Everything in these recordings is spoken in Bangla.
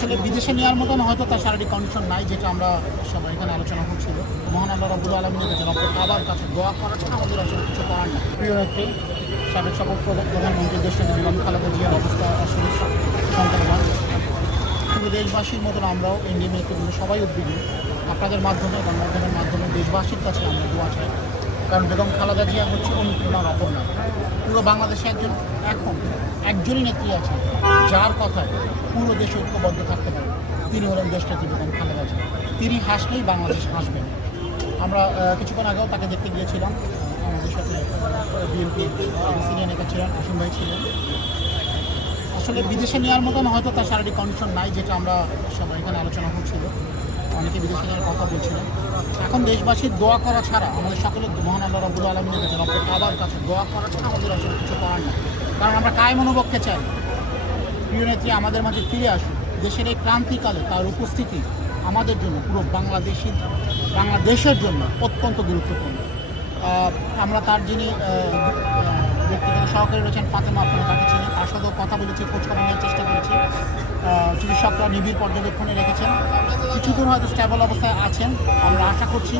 আসলে বিদেশে নেওয়ার মতন হয়তো তার শারীরিক কন্ডিশন নাই, যেটা আমরা সবাই এখানে আলোচনা করছিল। মহান আল্লাহ রাব্বুল আলামিনের কাছে রব্বুল কাবার কাছে দোয়া করা ছাড়া আমাদের আসলে কিছু করার নেই। প্রিয় নেত্রী, সাবেক প্রধানমন্ত্রী দেশনেত্রী বেগম খালেদা জিয়ার অবস্থা আসলে সন্তানবান। শুধু দেশবাসীর মতন আমরাও এনডিএ নেতৃবৃন্দ সবাই উদ্বিগ্ন। আপনাদের মাধ্যমে গণমাধ্যমের মাধ্যমে দেশবাসীর কাছে আমরা দোয়া চাই, কারণ বেগম খালেদা জিয়া হচ্ছে অনুপ্রেরণার অপর্ণা। পুরো বাংলাদেশে একজনই নেত্রী আছে যার কথায় পুরো দেশে ঐক্যবদ্ধ থাকতে পারে, তিনি হলেন দেশনেত্রী বেগম খালেদা জিয়া। তিনি হাসলেই বাংলাদেশ হাসবেন। আমরা কিছুক্ষণ আগেও তাকে দেখতে গিয়েছিলাম, আমাদের সাথে বিএনপি সিনিয়র নেতা ছিলেন, অসীম ভাই ছিলেন। আসলে বিদেশে নেওয়ার মতন হয়তো তার শারীরিক কন্ডিশন নাই, যেটা আমরা সবাই এখানে আলোচনা করছিল। অনেকে বিদেশে নেওয়ার কথা বলছিলেন। এখন দেশবাসীর দোয়া করা ছাড়া, আমাদের সকলের মহান আল্লাহ রাব্বুল আলামিনের কাছে রব্বুল কাবার কাছে দোয়া করা ছাড়া আমাদের আসলে কিছু করার নেই। কারণ আমরা কায়েম অনুভবকে চাই প্রিয় নেত্রী আমাদের মাঝে ফিরে আসুন। দেশের এই ক্রান্তিকালে তার উপস্থিতি আমাদের জন্য, পুরো বাংলাদেশের জন্য অত্যন্ত গুরুত্বপূর্ণ। আমরা তার যিনি ব্যক্তিগত সহকারী রয়েছেন ফাতেমা, আপনারা তাকে চিনেন, তার সাথেও কথা বলেছি, খোঁজখবর নেওয়ার চেষ্টা করেছি। চিকিৎসকরা নিবিড় পর্যবেক্ষণে রেখেছেন, কিছু দূর হয়তো স্টেবল অবস্থায় আছেন। আমরা আশা করছি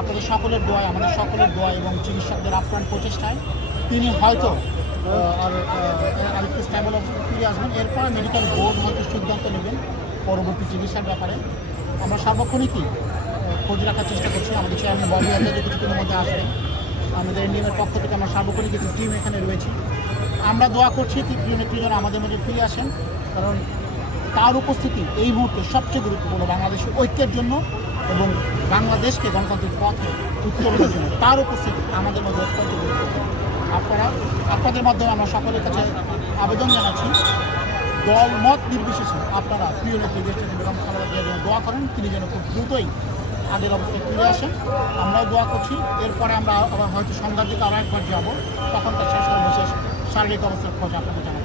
আপনাদের সকলের দোয়ায়, আমাদের সকলের দোয়া এবং চিকিৎসকদের আপ্রাণ প্রচেষ্টায় তিনি হয়তো আরেকটু স্টেবল অবস্থায় ফিরে আসবেন। এরপরে মেডিকেল বোর্ড হয়তো সিদ্ধান্ত নেবেন পরবর্তী চিকিৎসার ব্যাপারে। আমরা সার্বক্ষণিক খোঁজ রাখার চেষ্টা করছি। আমাদের চেয়ারম্যান ববি আজাদ কিছুদিনের মধ্যে আসবেন। আমাদের এনডিএমের পক্ষ থেকে আমরা সার্বক্ষণিক একটি টিম এখানে রয়েছি। আমরা দোয়া করছি কি প্রিয় নেত্রীজন আমাদের মধ্যে ফিরে আসেন, কারণ তার উপস্থিতি এই মুহূর্তে সবচেয়ে গুরুত্বপূর্ণ বাংলাদেশের ঐক্যের জন্য এবং বাংলাদেশকে গণতান্ত্রিক পথে উত্তরণের জন্য তার উপস্থিতি আমাদের মধ্যে অত্যন্ত গুরুত্বপূর্ণ। আপনাদের মাধ্যমে আমরা সকলের কাছে আবেদন জানাচ্ছি, দল মত নির্বিশেষে আপনারা প্রিয় নেত্রী দেশনেত্রী বেগম খালেদা জিয়ার জন্য দোয়া করেন, তিনি যেন খুব দ্রুতই আগের অবস্থায় ফিরে আসেন। আমরাও দোয়া করছি। এরপরে আমরা আবার হয়তো সন্ধ্যার দিকে আরও একবার যাবো, তখন তার শেষ শারীরিক অবস্থার খোঁজ আপনাকে জানাবো।